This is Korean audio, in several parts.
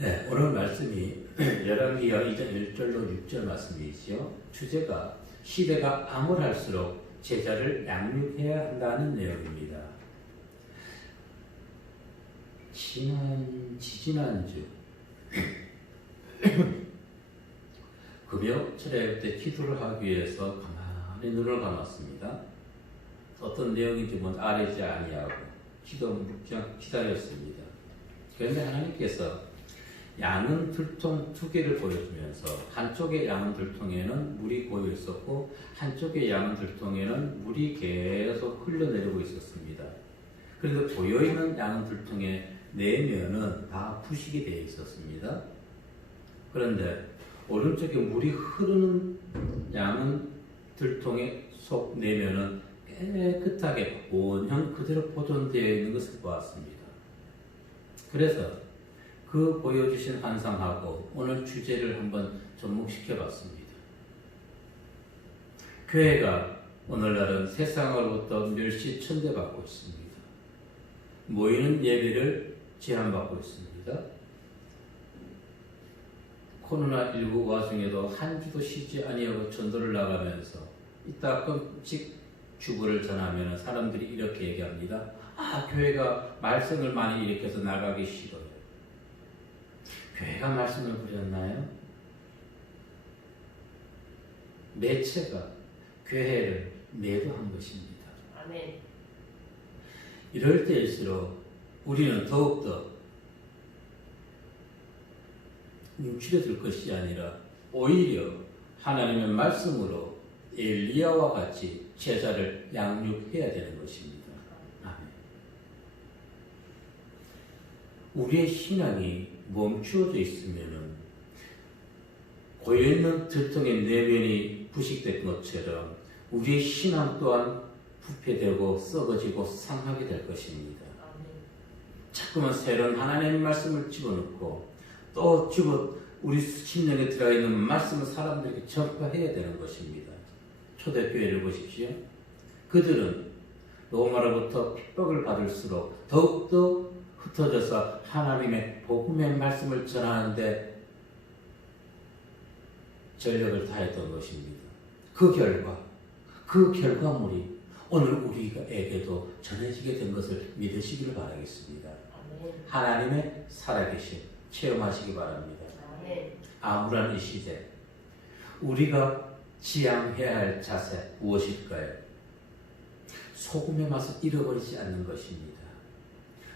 네, 오늘 말씀이 열왕기하 2장 1절로 6절 말씀이지요. 주제가 시대가 암울할수록 제자를 양육해야 한다는 내용입니다. 지지난주 금요 철야 때 기도를 하기 위해서 가만히 눈을 감았습니다. 어떤 내용인지 먼저 알지 아니하고 기도 묵상 기다렸습니다. 그런데 하나님께서 양은 들통 2개를 보여주면서 한쪽의 양은 들통에는 물이 고여 있었고 한쪽의 양은 들통에는 물이 계속 흘러내리고 있었습니다. 그런데 고여있는 양은 들통의 내면은 다 부식이 되어 있었습니다. 그런데 오른쪽에 물이 흐르는 양은 들통의 속 내면은 깨끗하게 온형 그대로 보존되어 있는 것을 보았습니다. 그래서 그 보여주신 환상하고 오늘 주제를 한번 접목시켜 봤습니다. 교회가 오늘날은 세상으로부터 멸시 천대받고 있습니다. 모이는 예배를 제한받고 있습니다. 코로나19 와중에도 한 주도 쉬지 아니하고 전도를 나가면서 이따 끔찍 주부를 전하면 사람들이 이렇게 얘기합니다. 교회가 말썽을 많이 일으켜서 나가기 싫어요. 교회가 말씀을 부렸나요? 매체가 교회를 매도한 것입니다. 아멘. 이럴 때일수록 우리는 더욱더 움츠려들 것이 아니라 오히려 하나님의 말씀으로 엘리야와 같이 제자를 양육해야 되는 것입니다. 아멘. 우리의 신앙이 멈추어져 있으면은 고여있는 들통의 내면이 부식된 것처럼 우리의 신앙 또한 부패되고 썩어지고 상하게 될 것입니다. 자꾸만 새로운 하나님의 말씀을 집어넣고 또 우리 심령에 들어있는 말씀을 사람들에게 전파해야 되는 것입니다. 초대교회를 보십시오. 그들은 로마로부터 핍박을 받을수록 더욱더 흩어져서 하나님의 복음의 말씀을 전하는데 전력을 다했던 것입니다. 그 결과물이 오늘 우리에게도 전해지게 된 것을 믿으시기를 바라겠습니다. 하나님의 살아계심 체험하시기 바랍니다. 암울한 이 시대 우리가 지향해야 할 자세 무엇일까요? 소금의 맛을 잃어버리지 않는 것입니다.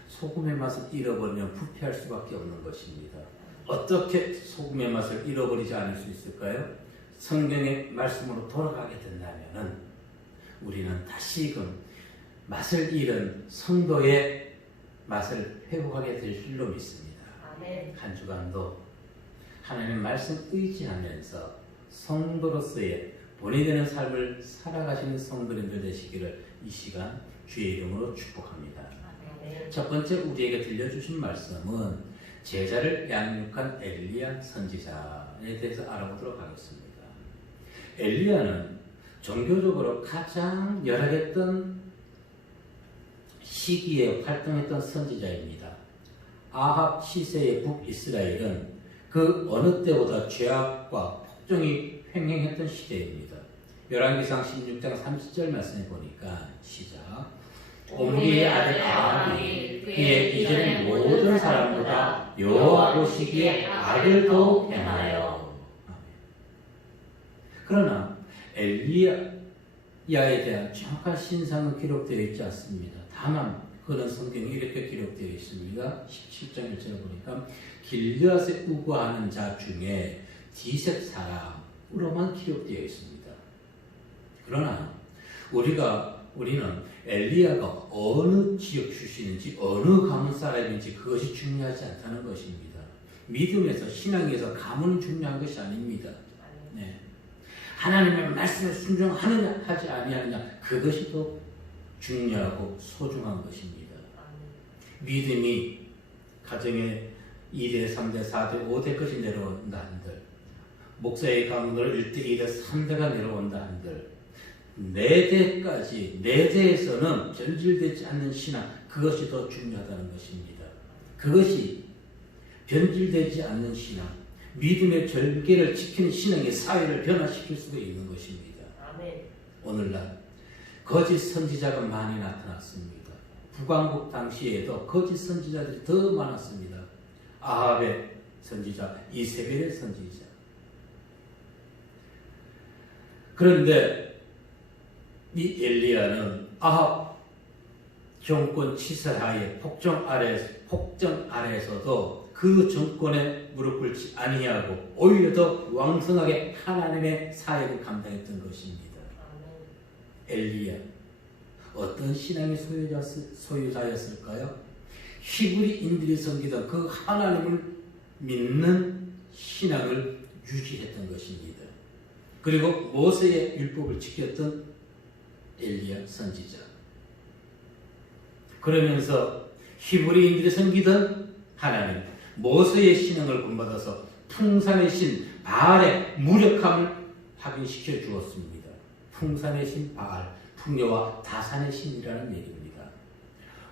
소금의 맛을 잃어버리면 부패할 수밖에 없는 것입니다. 어떻게 소금의 맛을 잃어버리지 않을 수 있을까요? 성경의 말씀으로 돌아가게 된다면 우리는 다시금 맛을 잃은 성도의 맛을 회복하게 될 줄로 믿습니다. 아멘. 한 주간도 하나님의 말씀 의지하면서 성도로서의 본이 되는 삶을 살아가시는 성도님들 되시기를 이 시간 주의 이름으로 축복합니다. 아멘. 첫 번째 우리에게 들려주신 말씀은 제자를 양육한 엘리야 선지자에 대해서 알아보도록 하겠습니다. 엘리야는 종교적으로 가장 열악했던 시기에 활동했던 선지자입니다. 아합 시세의 북이스라엘은 그 어느 때보다 죄악과 폭정이 횡행했던 시대입니다. 열왕기상 16장 30절 말씀에 보니까 시작. 옴리의 아들 아합이 그의 이전의 모든 사람보다 여호와 보시기에 악을 더욱 행하여. 그러나 엘리야에 대한 정확한 신상은 기록되어 있지 않습니다. 다만 그런 성경에 이렇게 기록되어 있습니다. 17장 1절에 보니까 길르앗에 우거하는 자 중에 디셋 사람으로만 기록되어 있습니다. 그러나 우리는 엘리야가 어느 지역 출신인지 어느 가문 사람인지 그것이 중요하지 않다는 것입니다. 믿음에서 신앙에서 가문은 중요한 것이 아닙니다. 네. 하나님의 말씀에 순종하느냐 하지 아니하느냐 그것이 더 중요하고 소중한 것입니다. 믿음이 가정에 2대, 3대, 4대, 5대까지 내려온다 한들 목사의 가문으로 1대, 2대, 3대가 내려온다 한들 4대까지 4대에서는 변질되지 않는 신앙 그것이 더 중요하다는 것입니다. 그것이 변질되지 않는 신앙, 믿음의 절개를 지키는 신앙이 사회를 변화시킬 수가 있는 것입니다. 아멘. 오늘날 거짓 선지자가 많이 나타났습니다. 북왕국 당시에도 거짓 선지자들이 더 많았습니다. 아합의 선지자, 이세벨의 선지자. 그런데 이 엘리야는 아합 정권 치사하에 폭정 아래에서도 그 정권에 무릎 꿇지 아니하고 오히려 더 왕성하게 하나님의 사역을 감당했던 것입니다. 엘리야, 어떤 신앙의 소유자였을까요? 히브리인들이 섬기던 그 하나님을 믿는 신앙을 유지했던 것입니다. 그리고 모세의 율법을 지켰던 엘리야 선지자. 그러면서 히브리인들이 섬기던 하나님, 모세의 신앙을 본받아서 풍산의 신 바알의 무력함을 확인시켜 주었습니다. 풍산의 신 바알, 풍요와 다산의 신이라는 얘기입니다.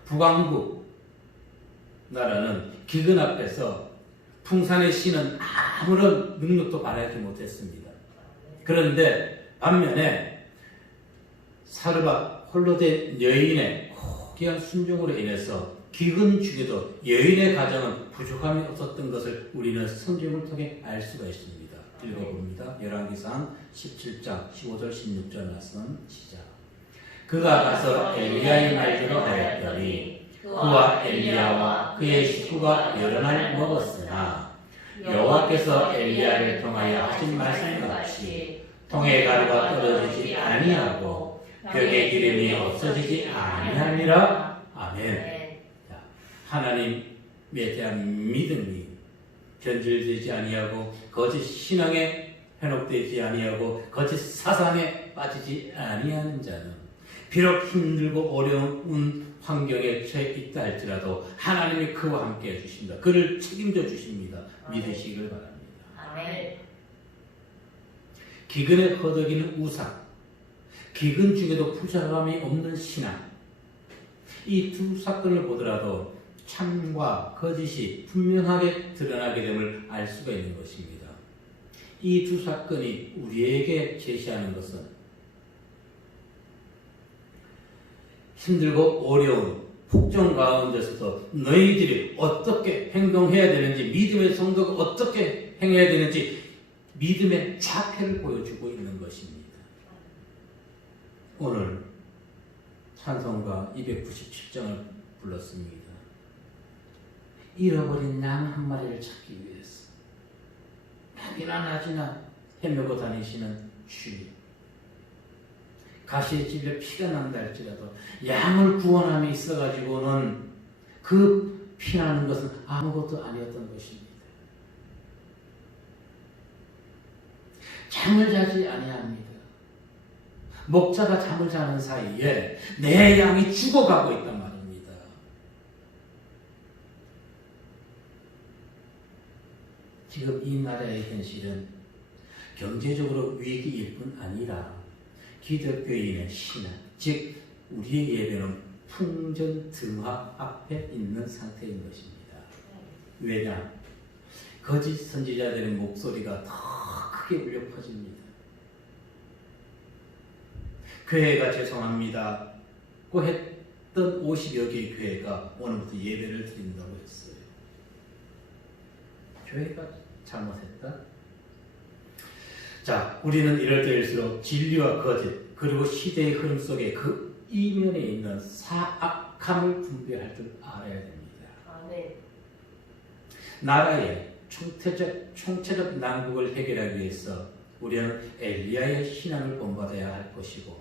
북왕국 나라는 기근 앞에서 풍산의 신은 아무런 능력도 발휘하지 못했습니다. 그런데 반면에 사르밧 홀로 된 여인의 고귀한 순종으로 인해서 기근 중에도 여인의 가정은 부족함이 없었던 것을 우리는 성경을 통해 알 수가 있습니다. 읽어봅니다. 열왕기상 17장 15절 16절 말씀 시작. 그가 가서 엘리야의 말대로 하였더니 그와 엘리야와 그의 식구가 여러 날 먹었으나 여호와께서 엘리야를 통하여 하신 말씀같이 통의 가루가 떨어지지 아니하고 벽의 기름이 없어지지 아니하니라. 아멘. 자, 하나님에 대한 믿음이 변질되지 아니하고 거짓 신앙에 현혹되지 아니하고 거짓 사상에 빠지지 아니하는 자는 비록 힘들고 어려운 환경에 처해 있다 할지라도 하나님이 그와 함께 해주십니다. 그를 책임져 주십니다. 믿으시길 바랍니다. 아멘. 기근에 허덕이는 우상, 기근 중에도 부자감이 없는 신앙, 이 두 사건을 보더라도 참과 거짓이 분명하게 드러나게 됨을 알 수가 있는 것입니다. 이 두 사건이 우리에게 제시하는 것은 힘들고 어려운 폭정 가운데서도 너희들이 어떻게 행동해야 되는지, 믿음의 성도가 어떻게 행해야 되는지 믿음의 좌표를 보여주고 있는 것입니다. 오늘 찬송가 297장을 불렀습니다. 잃어버린 양 한 마리를 찾기 위해서 낮이나 낮이나 헤매고 다니시는 주님, 가시의 집에 피가 난다 할지라도 양을 구원함에 있어가지고는 그 피나는 것은 아무것도 아니었던 것입니다. 잠을 자지 아니합니다. 목자가 잠을 자는 사이에 내 양이 죽어가고 있단 말입니다. 지금 이 나라의 현실은 경제적으로 위기일 뿐 아니라 기독교인의 신앙, 즉 우리의 예배는 풍전등화 앞에 있는 상태인 것입니다. 왜냐? 거짓 선지자들의 목소리가 더 크게 울려 퍼집니다. 교회가 죄송합니다 고 했던 50여 개의 교회가 오늘부터 예배를 드린다고 했어요. 교회가 잘못했다? 자, 우리는 이럴 때일수록 진리와 거짓, 그리고 시대의 흐름 속에 그 이면에 있는 사악함을 분별할 줄 알아야 됩니다. 아멘. 나라의 총체적 난국을 해결하기 위해서 우리는 엘리야의 신앙을 본받아야 할 것이고,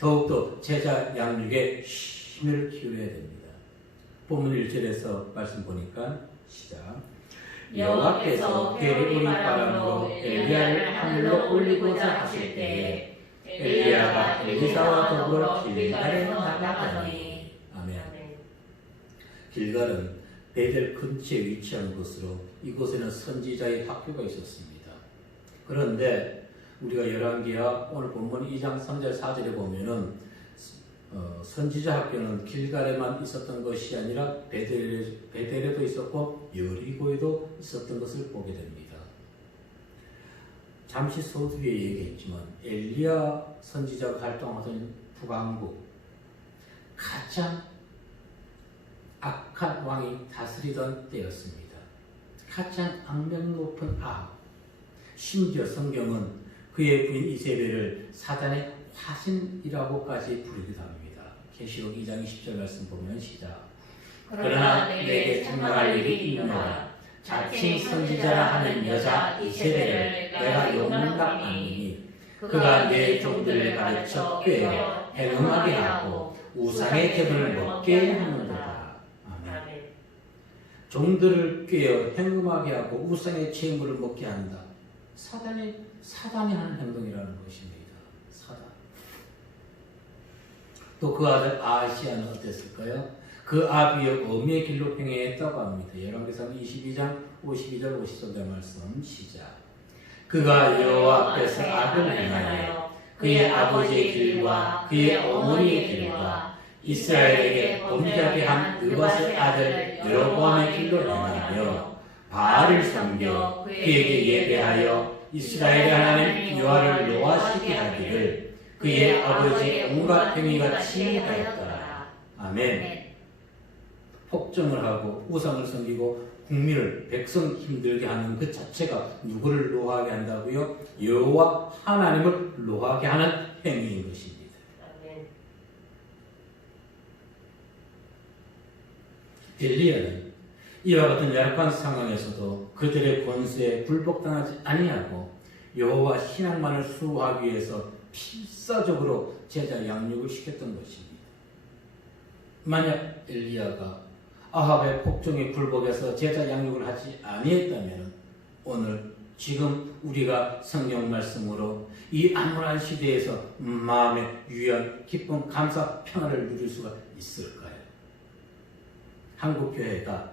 더욱더 제자 양육에 힘을 기울여야 됩니다. 본문 1절에서 말씀 보니까 시작. 여호와께서 괴리 바람으로 엘리야를 하늘로 올리고자 하실 때에 엘리야가 엘리사와 더불어 길갈에 나가더니. 아멘. 길갈은 베델 근처에 위치한 곳으로 이곳에는 선지자의 학교가 있었습니다. 그런데 우리가 열왕기하 오늘 본문 2장 3절 4절에 보면은 선지자 학교는 길갈에만 있었던 것이 아니라 베델에도 있었고 여리고에도 있었던 것을 보게 됩니다. 잠시 서두에 얘기했지만 엘리야 선지자가 활동하던 북왕국 가장 악한 왕이 다스리던 때였습니다. 가장 악명 높은 아합, 심지어 성경은 그의 부인 이세벨을 사단의 화신이라고까지 부르기도 합니다. 계시록 2장 20절 말씀 보면 시작. 그러나 내게 생각할 일이 있노라. 자칭 선지자라 하는 여자 이세벨을 내가 용납하니 그가 내 종들을 가르쳐 꾀어 행음하게 하고 우상의 제물을 먹게 하는도다. 아멘. 종들을 꾀어 행음하게 하고 우상의 제물을 먹게 한다. 사단이 하는 행동이라는 것입니다. 사단. 또 그 아들 아하시야는 어땠을까요? 그 아비의 어미의 길로 행했다고 합니다. 열왕기상 22장 52절 53절 말씀 시작. 그가 여호와 앞에서 악을 행하여 그의 아버지의 길과 그의 어머니의 길과 이스라엘에게 범죄하게 한 느밧의 아들 여로보암의 길로 행하며 바알을 섬겨 그에게 예배하여 이스라엘의 하나님 여호와를 노하시게 하기를 그의 아버지의 온갖 행위가 침해하였더라. 아멘. 폭정을 하고 우상을 섬기고 국민을 백성 힘들게 하는 그 자체가 누구를 노하게 한다고요? 여호와 하나님을 노하게 하는 행위인 것입니다. 아멘. 엘리야는 이와 같은 열악한 상황에서도 그들의 권세에 굴복당하지 아니하고 여호와 신앙만을 수호하기 위해서 필사적으로 제자 양육을 시켰던 것입니다. 만약 엘리야가 아합의 폭정에 굴복해서 제자 양육을 하지 아니했다면 오늘 지금 우리가 성경 말씀으로 이 암울한 시대에서 마음의 유연, 기쁨, 감사, 평화를 누릴 수가 있을까요? 한국교회가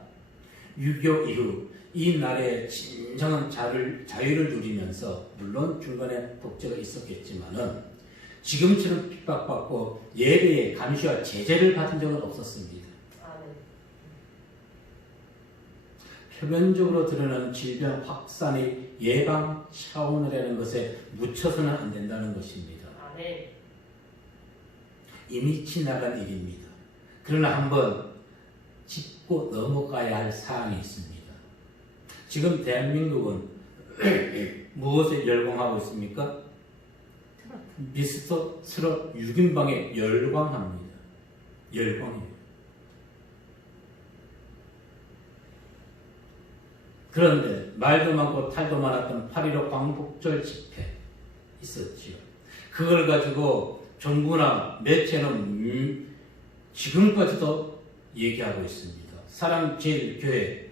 6.25 이후 이 나라의 진정한 자유를 누리면서 물론 중간에 독재가 있었겠지만은 지금처럼 핍박받고 예배의 감시와 제재를 받은 적은 없었습니다. 표면적으로 드러나는 질병 확산의 예방 차원이라는 것에 묻혀서는 안 된다는 것입니다. 이미 지나간 일입니다. 그러나 한번 짚고 넘어가야 할 사항이 있습니다. 지금 대한민국은 무엇에 열광하고 있습니까? 미스터 트롯 6인방에 열광합니다. 열광이에요. 그런데 말도 많고 탈도 많았던 8.15 광복절 집회 있었지요. 그걸 가지고 정부나 매체는 지금까지도 얘기하고 있습니다. 사랑제일교회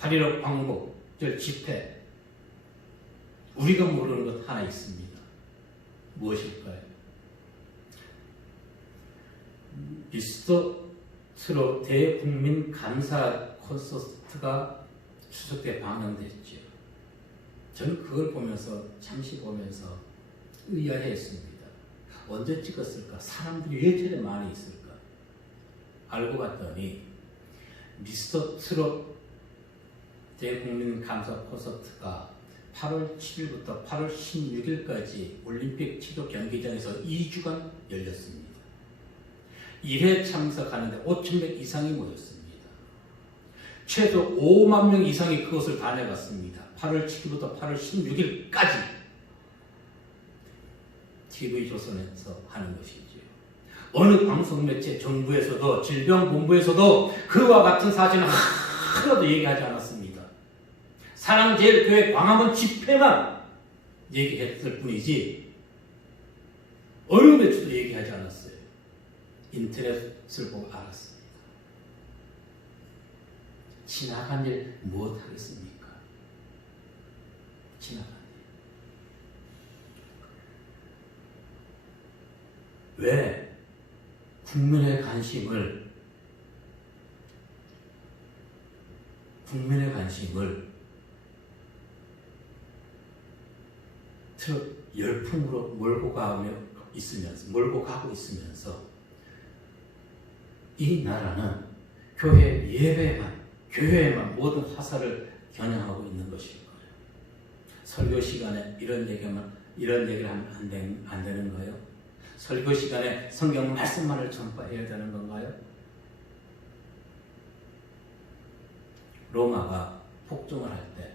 8.15 광복절 집회, 우리가 모르는 것 하나 있습니다. 무엇일까요? 미스터 트롯 대국민 감사 콘서트가 추석 때 방영됐죠. 저는 그걸 보면서 잠시 보면서 의아했습니다. 언제 찍었을까? 사람들이 왜 저래 많이 있을까? 알고 봤더니 미스터 트롯 대국민 감사 콘서트가 8월 7일부터 8월 16일까지 올림픽 지도 경기장에서 2주간 열렸습니다. 1회 참석하는데 5,000명 이상이 모였습니다. 최소 5만 명 이상이 그것을 다녀갔습니다. 8월 7일부터 8월 16일까지 TV조선에서 하는 것이지요. 어느 방송 매체 정부에서도 질병본부에서도 그와 같은 사실은 하나도 얘기하지 않았습니다. 사랑제일교회 광화문 집회만 얘기했을 뿐이지 어느 매체도 얘기하지 않았어요. 인터넷을 보고 알았습니다. 지나간 일 무엇 하겠습니까? 지나간 일. 왜 국민의 관심을 트롯 열풍으로 몰고 가며 있으면서, 몰고 가고 있으면서 이 나라는 교회에만 모든 화살을 겨냥하고 있는 것일 거예요. 설교 시간에 이런 얘기를 하면 안 되는 거예요? 설교 시간에 성경 말씀만을 전파해야 되는 건가요? 로마가 폭정을 할 때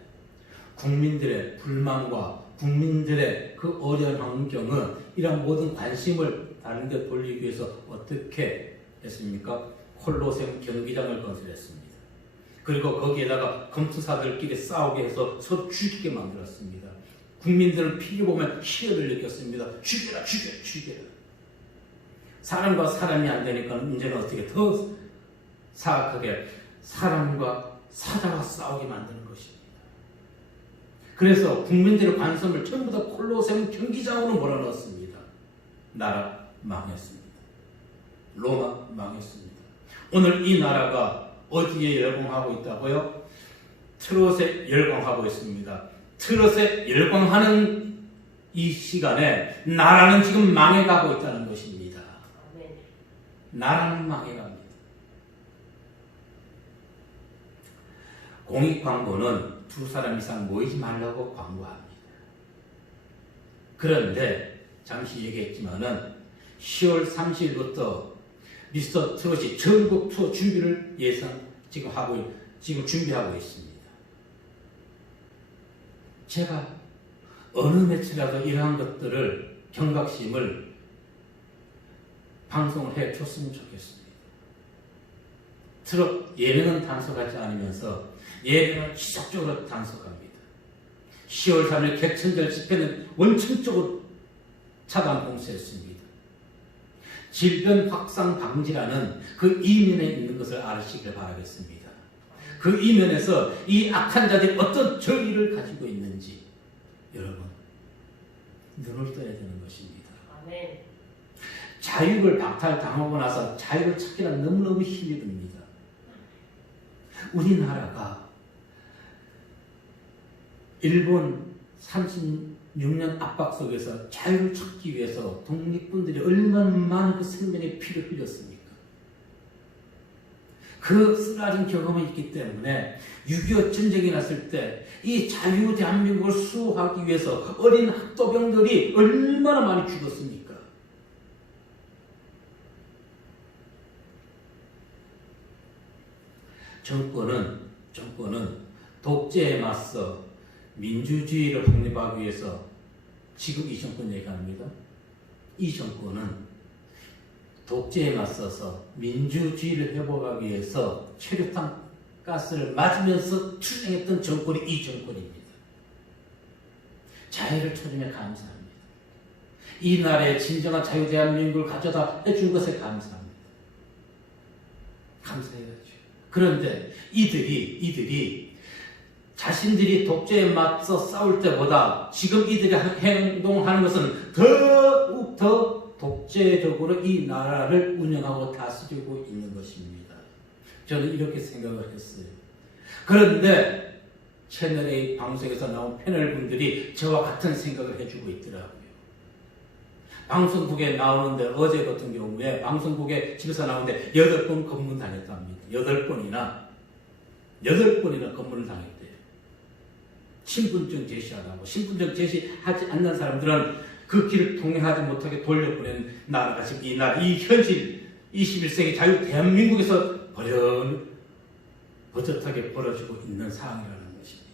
국민들의 불만과 국민들의 그 어려운 환경은 이런 모든 관심을 다른 데 돌리기 위해서 어떻게 했습니까? 콜로세움 경기장을 건설했습니다. 그리고 거기에다가 검투사들끼리 싸우게 해서 서로 죽이게 만들었습니다. 국민들은 피를 보면 희열을 느꼈습니다. 죽여라, 죽여라, 죽여라. 사람과 사람이 안 되니까 문제는 어떻게 더 사악하게 사람과 사자와 싸우게 만드는 것입니다. 그래서 국민들의 관심을 전부 다 콜로세움 경기장으로 몰아넣었습니다. 나라 망했습니다. 로마 망했습니다. 오늘 이 나라가 어디에 열광하고 있다고요? 트롯에 열광하고 있습니다. 트롯에 열광하는 이 시간에 나라는 지금 망해가고 있다는 것입니다. 나라는 망해갑니다. 공익 광고는 2사람 이상 모이지 말라고 광고합니다. 그런데 잠시 얘기했지만은 10월 30일부터 미스터 트롯이 전국 투어 준비를 지금 준비하고 있습니다. 제가 어느 매체라도 이러한 것들을 경각심을 방송을 해줬으면 좋겠습니다. 트롯 예능은 단속하지 않으면서 예배는 지속적으로 단속합니다. 10월 3일 개천절 집회는 원천적으로 차단 봉쇄했습니다. 질병 확산 방지라는 그 이면에 있는 것을 알으시길 바라겠습니다. 그 이면에서 이 악한 자들이 어떤 정의를 가지고 있는지 여러분 눈을 떠야 되는 것입니다. 아멘. 자유를 박탈당하고 나서 자유를 찾기란 너무너무 힘이 듭니다. 우리나라가 일본 36년 압박 속에서 자유를 찾기 위해서 독립군들이 얼마나 많은 그 생명의 피를 흘렸습니까? 그 쓰라린 경험이 있기 때문에 6.25 전쟁이 났을 때 이 자유 대한민국을 수호하기 위해서 어린 학도병들이 얼마나 많이 죽었습니까? 정권은 독재에 맞서 민주주의를 확립하기 위해서 지금 이 정권 얘기합니다. 이 정권은 독재에 맞서서 민주주의를 회복하기 위해서 최루탄 가스를 맞으면서 투쟁했던 정권이 이 정권입니다. 자유를 찾으며 감사합니다. 이 나라의 진정한 자유 대한민국을 가져다 해준 것에 감사합니다. 감사해야죠. 그런데 이들이 자신들이 독재에 맞서 싸울 때보다 지금 이들이 행동하는 것은 더욱 더 독재적으로 이 나라를 운영하고 다스리고 있는 것입니다. 저는 이렇게 생각을 했어요. 그런데 채널A 방송에서 나온 패널분들이 저와 같은 생각을 해주고 있더라고요. 방송국에 나오는데 어제 같은 경우에 방송국에 집에서 나오는데 8번 검문 당했답니다. 8번이나 검문을 당했대요. 신분증 제시하라고. 신분증 제시하지 않는 사람들은 그 길을 통행하지 못하게 돌려보낸 나라가 지금 이 현실 21세기 자유 대한민국에서 버젓하게 벌어지고 있는 상황이라는 것입니다.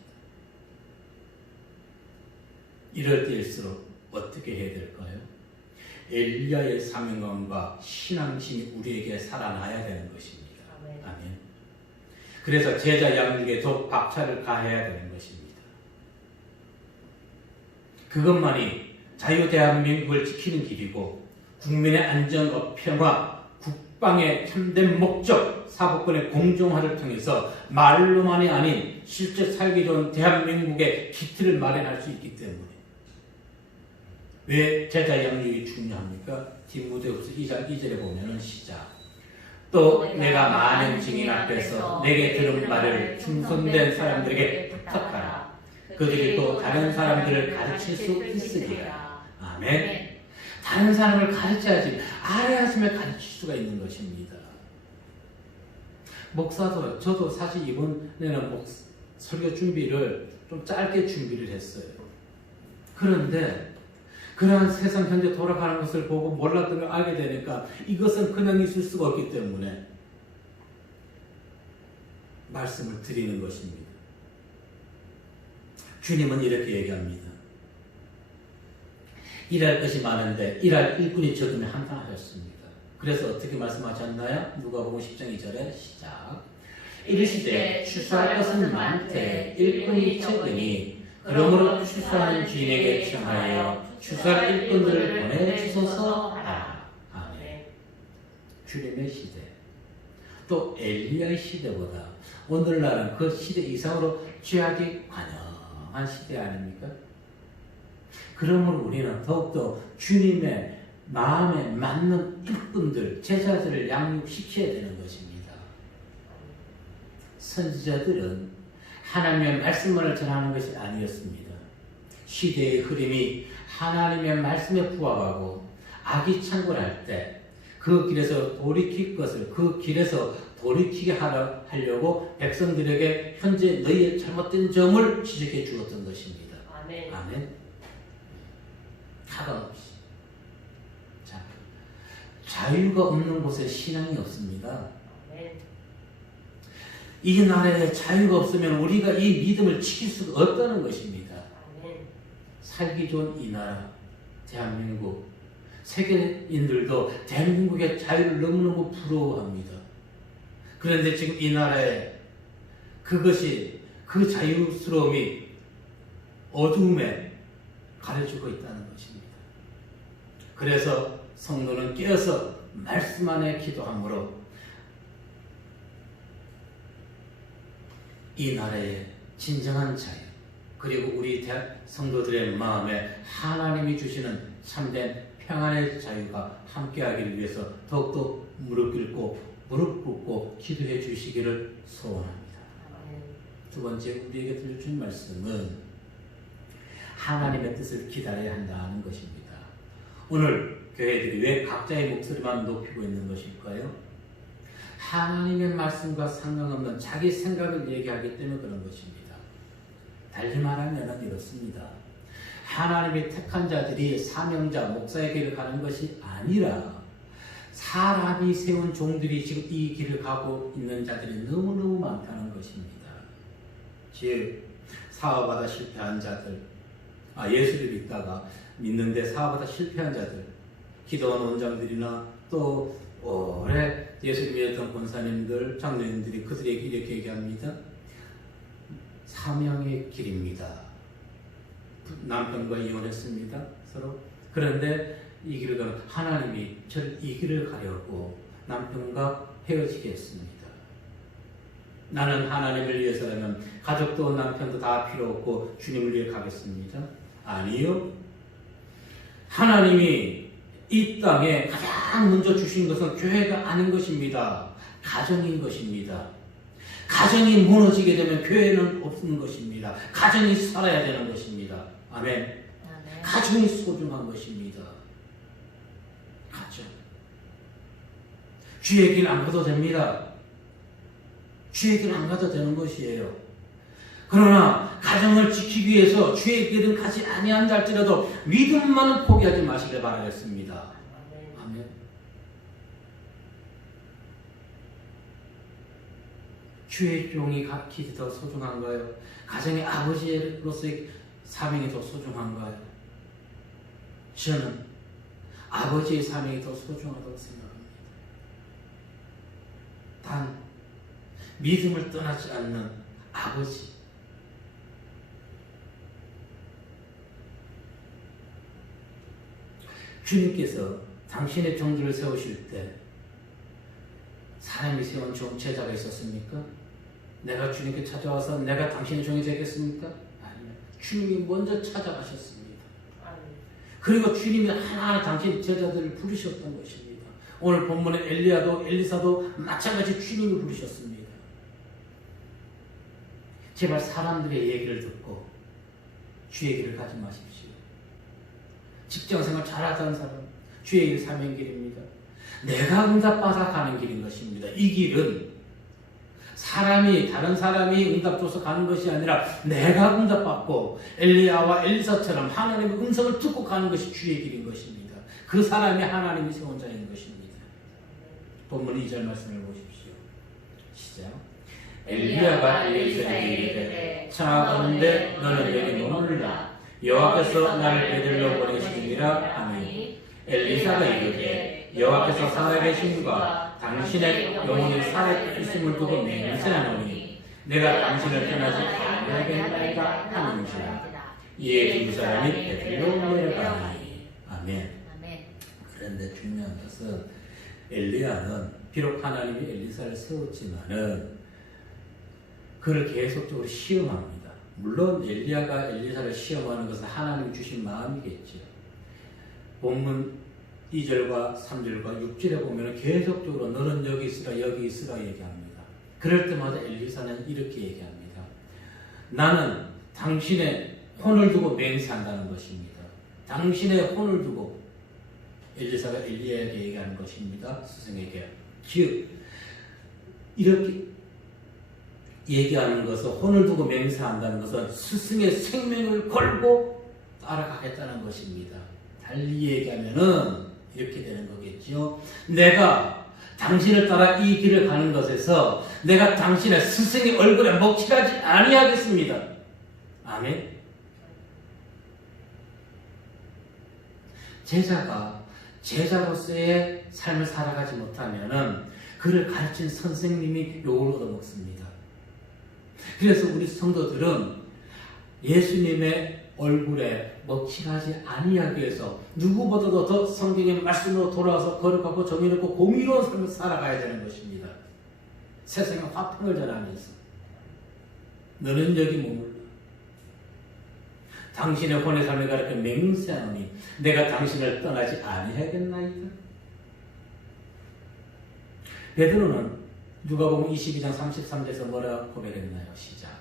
이럴 때일수록 어떻게 해야 될까요? 엘리야의 사명감과 신앙심이 우리에게 살아나야 되는 것입니다. 아멘. 그래서 제자 양육에 더 박차를 가해야 되는 것입니다. 그것만이 자유 대한민국을 지키는 길이고 국민의 안전과 평화, 국방의 참된 목적, 사법권의 공정화를 통해서 말로만이 아닌 실제 살기 좋은 대한민국의 기틀을 마련할 수 있기 때문에 왜 제자 양육이 중요합니까? 디모데후서 2장 2절에 보면은 시작. 또 내가 많은 증인 앞에서 내게 들은 말을 충성된 사람들에게 부탁하라. 그들이 또 다른 사람들을 가르칠 수 있으리라. 아멘. 다른 사람을 가르쳐야지 아뢰하심을 가르칠 수가 있는 것입니다. 목사도 저도 사실 이번에는 설교 준비를 좀 짧게 준비를 했어요. 그런데 그러한 세상 현재 돌아가는 것을 보고 몰랐던 걸 알게 되니까 이것은 그냥 있을 수가 없기 때문에 말씀을 드리는 것입니다. 주님은 이렇게 얘기합니다. 일할 것이 많은데 일할 일꾼이 적으면 한탄하셨습니다. 그래서 어떻게 말씀하셨나요? 누가복음 10장 2절에 시작. 이르시되 추수할 것은 많되 일꾼이 적으니 그러므로 추수하는 주인에게 청하여 추수할 일꾼들을 보내 주소서 하라. 아멘. 주님의 시대, 또 엘리야의 시대보다 오늘날은 그 시대 이상으로 죄악이 관영한 시대 아닙니까? 그러므로 우리는 더욱더 주님의 마음에 맞는 일꾼들, 제자들을 양육시켜야 되는 것입니다. 선지자들은 하나님의 말씀만을 전하는 것이 아니었습니다. 시대의 흐름이 하나님의 말씀에 부합하고 악이 창궐할 때 그 길에서 돌이킬 것을 그 길에서 돌이키게 하려고 백성들에게 현재 너희의 잘못된 점을 지적해 주었던 것입니다. 아멘. 아멘. 가감 없이. 자, 자유가 없는 곳에 신앙이 없습니다. 아멘. 이 나라에 자유가 없으면 우리가 이 믿음을 지킬 수가 없다는 것입니다. 아멘. 살기 좋은 이 나라, 대한민국. 세계인들도 대한민국의 자유를 너무너무 부러워합니다. 그런데 지금 이 나라에 그것이 그 자유스러움이 어두움에 가려지고 있다는 것입니다. 그래서 성도는 깨어서 말씀 안에 기도함으로 이 나라의 진정한 자유 그리고 우리 성도들의 마음에 하나님이 주시는 참된 평안의 자유가 함께하기를 위해서 더욱더 무릎 꿇고 기도해 주시기를 소원합니다. 두 번째 우리에게 들려준 말씀은 하나님의 뜻을 기다려야 한다는 것입니다. 오늘 교회들이 왜 각자의 목소리만 높이고 있는 것일까요? 하나님의 말씀과 상관없는 자기 생각을 얘기하기 때문에 그런 것입니다. 달리 말하면 이렇습니다. 하나님의 택한 자들이 사명자, 목사의 길을 가는 것이 아니라 사람이 세운 종들이 지금 이 길을 가고 있는 자들이 너무너무 많다는 것입니다. 즉 사업하다 실패한 자들, 예수를 믿다가 믿는데 사업하다 실패한 자들, 기도원 원장들이나 또 오래 예수를 믿었던 권사님들, 장로님들이 그들에게 이렇게 얘기합니다. 사명의 길입니다. 남편과 이혼했습니다. 서로. 그런데 이 길을 가면 하나님이 저를 이 길을 가려고 남편과 헤어지게 했습니다. 나는 하나님을 위해서라면 가족도 남편도 다 필요 없고 주님을 위해 가겠습니다. 아니요. 하나님이 이 땅에 가장 먼저 주신 것은 교회가 아닌 것입니다. 가정인 것입니다. 가정이 무너지게 되면 교회는 없는 것입니다. 가정이 살아야 되는 것입니다. 아멘. 아멘. 가정이 소중한 것입니다. 가정. 주의 길 안 가도 됩니다. 주의 길 안 가도 되는 것이에요. 그러나 가정을 지키기 위해서 주의 길은 가지 아니한다 할지라도 믿음만은 포기하지 마시길 바라겠습니다. 아멘. 주의 종이 각기 더 소중한가요? 가정의 아버지로서의 사명이 더 소중한가요? 저는 아버지의 사명이 더 소중하다고 생각합니다. 단 믿음을 떠나지 않는 아버지, 주님께서 당신의 종들을 세우실 때 사람이 세운 종 제자가 있었습니까? 내가 주님께 찾아와서 내가 당신의 종이 되겠습니까? 아니요. 주님이 먼저 찾아가셨습니다. 그리고 주님이 하나하나 당신 제자들을 부르셨던 것입니다. 오늘 본문의 엘리야도 엘리사도 마찬가지 주님이 부르셨습니다. 제발 사람들의 얘기를 듣고 주의 길을 가지 마십시오. 직장생활 잘하던 사람, 주의 길 사명길입니다. 내가 응답받아 가는 길인 것입니다. 이 길은 다른 사람이 응답 줘서 가는 것이 아니라 내가 응답받고 엘리야와 엘리사처럼 하나님의 음성을 듣고 가는 것이 주의 길인 것입니다. 그 사람이 하나님이 세운 자인 것입니다. 본문 2절 말씀을 보십시오. 시작. 엘리야가 엘리사에게 이르되 청하건대 너는 여기 머물라. 여호와께서 나를 베들로 보내시니라 하니 엘리사가 이르되 여호와께서 살아계심과 당신의 영혼이 살아있음을 두고 맹세하노니 내가 당신을 떠나지 아니하겠나이다 하는지라. 이에 두 사람이 베들로 내려가니. 아멘. 그런데 중요한 것은 엘리야는 비록 하나님이 엘리사를 세웠지만은 그를 계속적으로 시험합니다. 물론 엘리야가 엘리사를 시험하는 것은 하나님 주신 마음이겠죠. 본문 2절과 3절과 6절에 보면 계속적으로 너는 여기 있으라 여기 있으라 얘기합니다. 그럴 때마다 엘리사는 이렇게 얘기합니다. 나는 당신의 혼을 두고 맹세한다는 것입니다. 당신의 혼을 두고 엘리사가 엘리야에게 얘기하는 것입니다. 스승에게. 즉 이렇게 얘기하는 것은 혼을 두고 맹세한다는 것은 스승의 생명을 걸고 따라가겠다는 것입니다. 달리 얘기하면은 이렇게 되는 거겠죠. 내가 당신을 따라 이 길을 가는 것에서 내가 당신의 스승의 얼굴에 먹칠하지 아니하겠습니다. 아멘. 제자가 제자로서의 삶을 살아가지 못하면은 그를 가르친 선생님이 욕을 얻어먹습니다. 그래서 우리 성도들은 예수님의 얼굴에 먹칠하지 아니하기 위해서 누구보다도 더 성경의 말씀으로 돌아와서 거룩하고 정의롭고 공의로운 삶을 살아가야 되는 것입니다. 세상에 화평을 전하면서 너는 여기 머물라. 당신의 혼의 삶을 가르쳐 맹세하노니 내가 당신을 떠나지 아니하겠나이다. 베드로는 누가복음 22장 33절에서 뭐라 고백했나요? 시작.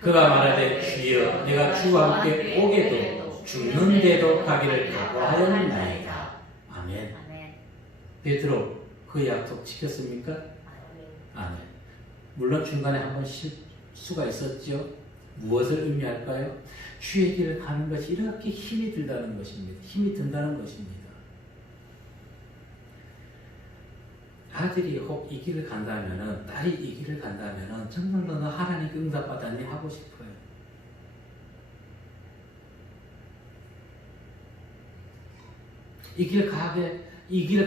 그가 말하되 주여 내가 주와 함께 오게도 죽는데도 가기를 각오하였나이다. 아멘. 베드로 그 약속 지켰습니까? 아멘. 물론 중간에 한번 실수가 있었죠. 무엇을 의미할까요? 주의 길을 가는 것이 이렇게 힘이 들다는 것입니다. 힘이 든다는 것입니다. 아들이 혹 이 길을 간다면은, 딸이 이 길을 간다면은, 정말 너는 하나님께 응답받았니? 하고 싶어요. 이 길을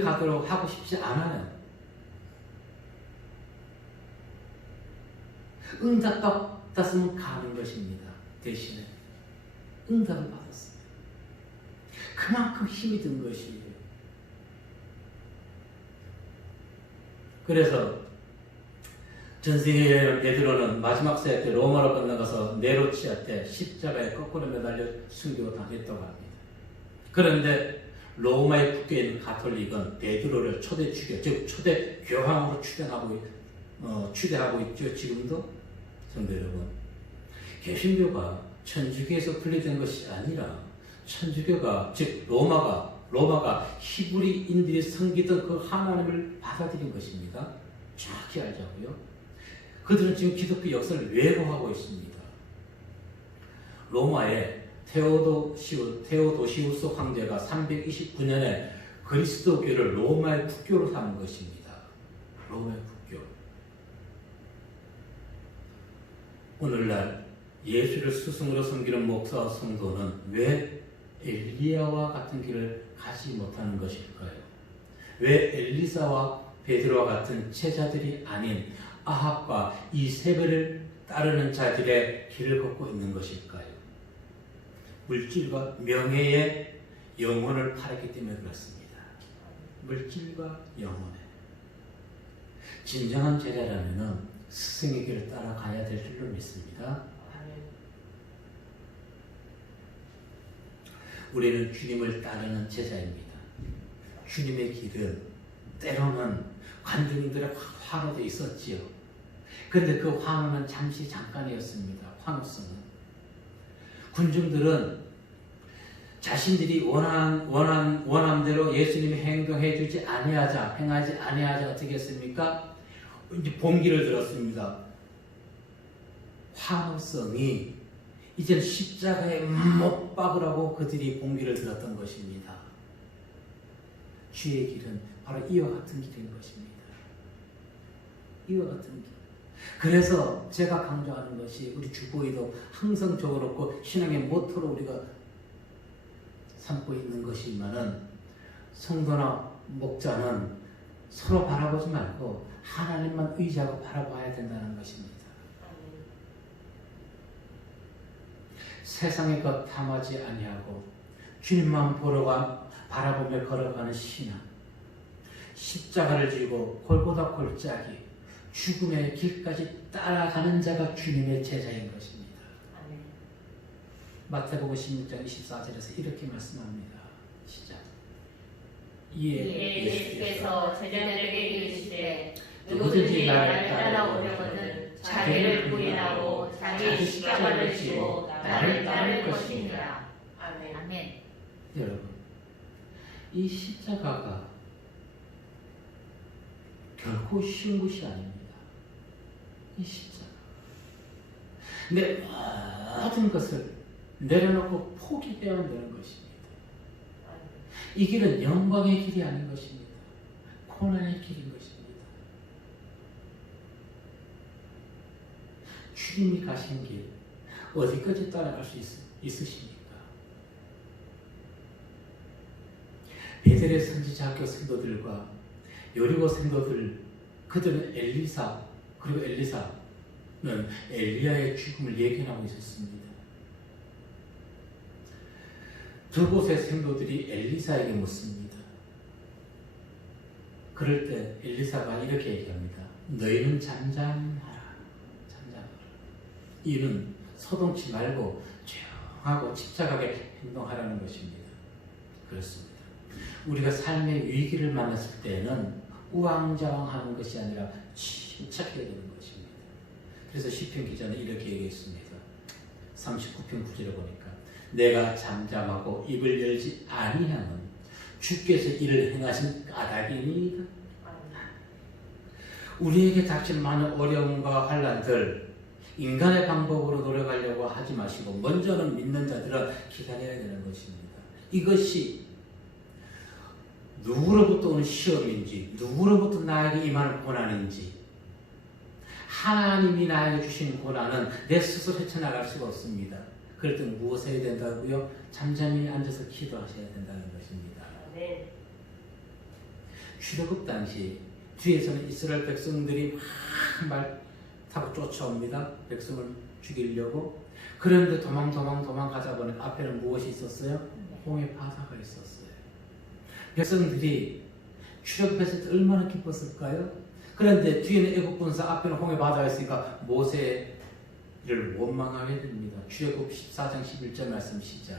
가도록 하고 싶지 않아요. 응답받았으면 가는 것입니다. 대신에. 응답을 받았어요. 그만큼 힘이 든 것이에요. 그래서 전생에 베드로는 마지막 세대 때 로마로 건너가서 네로치아 때 십자가에 거꾸로 매달려 순교 당했다고 합니다. 그런데 로마의 국교에 있는 가톨릭은 베드로를 초대 주교, 즉 초대 교황으로 추대하고 있죠. 지금도 성도 여러분, 개신교가 천주교에서 분리된 것이 아니라 천주교가 즉 로마가 히브리인들이 섬기던 그 하나님을 받아들인 것입니다. 정확히 알자고요. 그들은 지금 기독교 역사를 왜곡하고 있습니다. 로마의 테오도시우스 황제가 329년에 그리스도교를 로마의 국교로 삼은 것입니다. 로마의 국교. 오늘날 예수를 스승으로 섬기는 목사와 성도는 왜 엘리야와 같은 길을 가지 못하는 것일까요? 왜 엘리사와 베드로와 같은 제자들이 아닌 아합과 이세벨을 따르는 자들의 길을 걷고 있는 것일까요? 물질과 명예의 영혼을 팔았기 때문에 그렇습니다. 물질과 영혼에. 진정한 제자라면 스승의 길을 따라가야 될 줄로 믿습니다. 우리는 주님을 따르는 제자입니다. 주님의 길은 때로는 관중들의 환호도 있었지요. 그런데 그 환호는 잠깐이었습니다. 환호성은. 군중들은 자신들이 원함대로 예수님이 행하지 아니하자 어떻게 했습니까? 이제 봉기를 들었습니다. 환호성이 이제는 십자가에 못 박으라고 그들이 봉기를 들었던 것입니다. 주의 길은 바로 이와 같은 길인 것입니다. 이와 같은 길. 그래서 제가 강조하는 것이 우리 주보에도 항상 적어놓고 신앙의 모토로 우리가 삼고 있는 것이지만은 성도나 목자는 서로 바라보지 말고 하나님만 의지하고 바라봐야 된다는 것입니다. 세상의 것 탐하지 아니하고 주님만 바라보며 걸어가는 신앙, 십자가를 지고 골고다 골짜기 죽음의 길까지 따라가는 자가 주님의 제자인 것입니다. 마태복음 16장 24절에서 이렇게 말씀합니다. 시작. 이에 예수께서 제자들에게 이르시되 누구든지 나를 따라오려거든 자기를 부인하고 자기 십자가를 지고 나를 따를 것이니라. 아멘. 여러분, 이 십자가가 결코 쉬운 것이 아닙니다. 이 십자가. 내 모든 것을 내려놓고 포기되어야 되는 것입니다. 이 길은 영광의 길이 아닌 것입니다. 고난의 길인 것입니다. 주님이 가신 길 어디까지 따라갈 수 있으십니까? 베델의 선지자학교 성도들과 여리고 성도들, 그들은 엘리사, 그리고 엘리사는 엘리야의 죽음을 예견하고 있었습니다. 두 곳의 성도들이 엘리사에게 묻습니다. 그럴 때 엘리사가 이렇게 얘기합니다. 너희는 잠잠하라. 이는 서동치 말고 조용하고 침착하게 행동하라는 것입니다. 그렇습니다. 우리가 삶의 위기를 만났을 때는 우왕좌왕하는 것이 아니라 침착해야 되는 것입니다. 그래서 시편 기자는 이렇게 얘기했습니다. 39편 9절에 보니까 내가 잠잠하고 입을 열지 아니하면 주께서 이를 행하신 까닭이니이다. 우리에게 닥친 많은 어려움과 환난들 인간의 방법으로 노력하려고 하지 마시고 먼저는 믿는 자들은 기다려야 되는 것입니다. 이것이 누구로부터 오는 시험인지 누구로부터 나에게 임하는 고난인지 하나님이 나에게 주시는 고난은 내 스스로 헤쳐나갈 수가 없습니다. 그럴 때 무엇을 해야 된다고요? 잠잠히 앉아서 기도하셔야 된다는 것입니다. 네. 출애굽 당시 뒤에서는 이스라엘 백성들이 막 타고 쫓아옵니다. 백성을 죽이려고. 그런데 도망가자 보니까 앞에는 무엇이 있었어요? 홍해 바다가 있었어요. 백성들이 출애굽했을 때 얼마나 기뻤을까요? 그런데 뒤에는 애국 군사, 앞에는 홍해 바다가 있으니까 모세를 원망하게 됩니다. 출애굽 14장 11절 말씀 시작.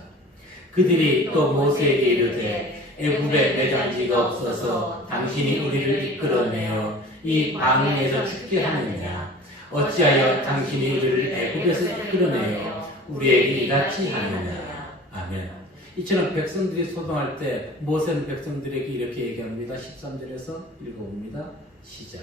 그들이 또 모세에게 이르되 애굽에 매장지가 없어서 당신이 우리를 이끌어내어 이 광야에서 죽게 하느냐? 어찌하여 당신이 우리를 애굽에서 이끌어내어 우리에게 이같이 하느냐? 아멘. 이처럼 백성들이 소동할 때 모세는 백성들에게 이렇게 얘기합니다. 13절에서 읽어봅니다. 시작.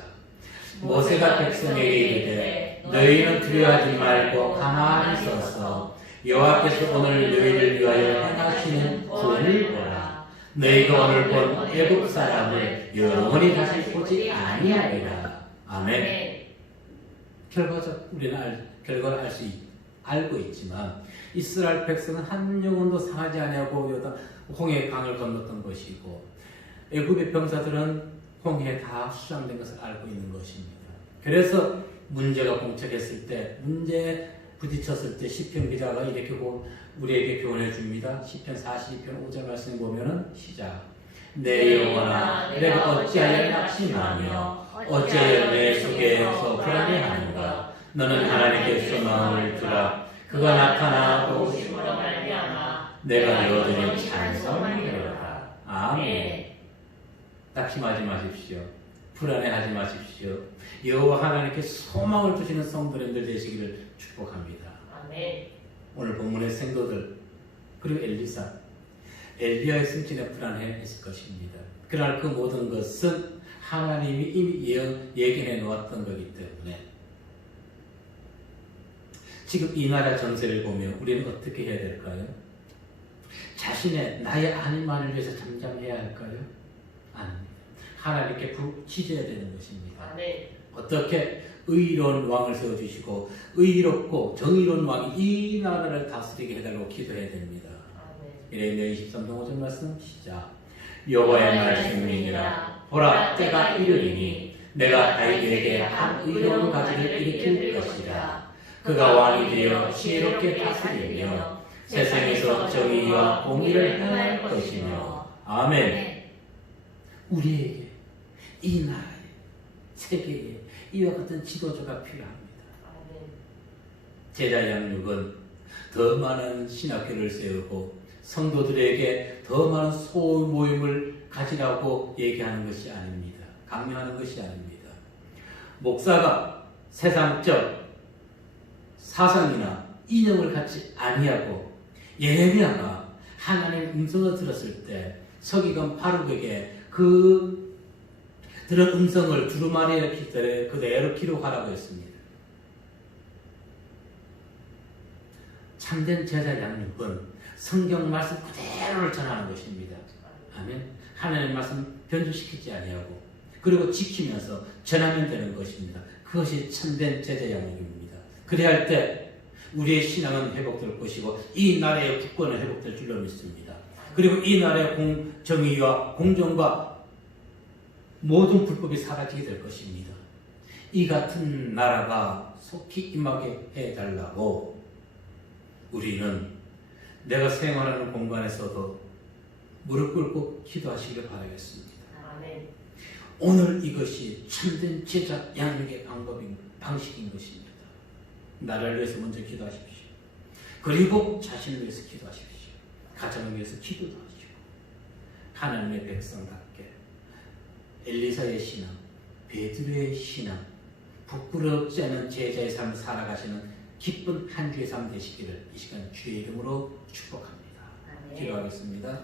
모세가 백성에게 이르되 너희는 두려워하지 말고 가만히 서서 여호와께서 오늘 너희를 위하여 행하시는 구원을 보라. 너희가 오늘 본 애굽 사람을 영원히 다시 보지 아니하리라. 아멘. 결과적 우리는 결과를 알고 있지만 이스라엘 백성은 한 영혼도 상하지 아니하고 여다 홍해 강을 건넜던 것이고 애굽의 병사들은 홍해에 다 수장된 것을 알고 있는 것입니다. 그래서 문제가 봉착했을 때, 문제에 부딪혔을 때 시편 기자가 이렇게 우리에게 교훈해 줍니다. 시편 42편 5절 말씀 보면은 시작. 내 영혼아 내가 어찌하여 낙심하며 어찌하여 내 속에서 불안해하는가. 너는 하나님께서 마음을 두라. 그가 나타나 도우심으로 말미암아 내가 여전히 찬송하리로다. 아멘. 낙심하지 마십시오. 불안해하지 마십시오. 여호와 하나님께 소망을 주시는 성도님들 되시기를 축복합니다. 아멘. 오늘 본문의 생도들 그리고 엘리사 엘리야의 승진에 불안해했을 것입니다. 그러나 그 모든 것은 하나님이 이미 예견해 놓았던 거기 때문에 지금 이 나라 정세를 보면 우리는 어떻게 해야 될까요? 자신의 나의 아님만을 위해서 잠잠해야 할까요? 아닙니다. 하나님께 부르짖어야 되는 것입니다. 네. 어떻게 의로운 왕을 세워주시고 의롭고 정의로운 왕이 이 나라를 다스리게 해달라고 기도해야 됩니다. 예레미야 23장 5절 말씀 시작. 여호와의 말씀이니라. 보라 때가 이르리니 내가 다윗에게 한 의로운 가지를 일으킬 것이라. 그가 왕이 되어 지혜롭게 다스리며 세상에서 정의와 공의를 행할 것이며. 아멘. 우리에게 이 나라에 세계에 이와 같은 지도자가 필요합니다. 제자 양육은 더 많은 신학교를 세우고 성도들에게 더 많은 소모임을 가지라고 얘기하는 것이 아닙니다. 강요하는 것이 아닙니다. 목사가 세상적 사상이나 이념을 갖지 아니하고 예레미야가 하나님의 음성을 들었을 때 서기관 바룩에게 들은 음성을 두루마리에 그대로 기록하라고 했습니다. 참된 제자 양육은 성경 말씀 그대로를 전하는 것입니다. 아멘. 하나님의 말씀 변조시키지 아니하고 그리고 지키면서 전하면 되는 것입니다. 그것이 참된 제자 양육입니다. 그래야 할 때 우리의 신앙은 회복될 것이고 이 나라의 국권은 회복될 줄로 믿습니다. 그리고 이 나라의 정의와 공정과 모든 불법이 사라지게 될 것입니다. 이 같은 나라가 속히 임하게 해달라고 우리는 내가 생활하는 공간에서도 무릎 꿇고 기도하시길 바라겠습니다. 아멘. 오늘 이것이 참된 제자 양육의 방식인 것입니다. 나라를 위해서 먼저 기도하십시오. 그리고 자신을 위해서 기도하십시오. 가정을 위해서 기도도 하시고 하나님의 백성답게 엘리사의 신앙, 베드로의 신앙, 부끄럽지 않은 제자의 삶을 살아가시는 기쁜 한 주의 삶 되시기를 이 시간 주의 이름으로 축복합니다. 기도하겠습니다.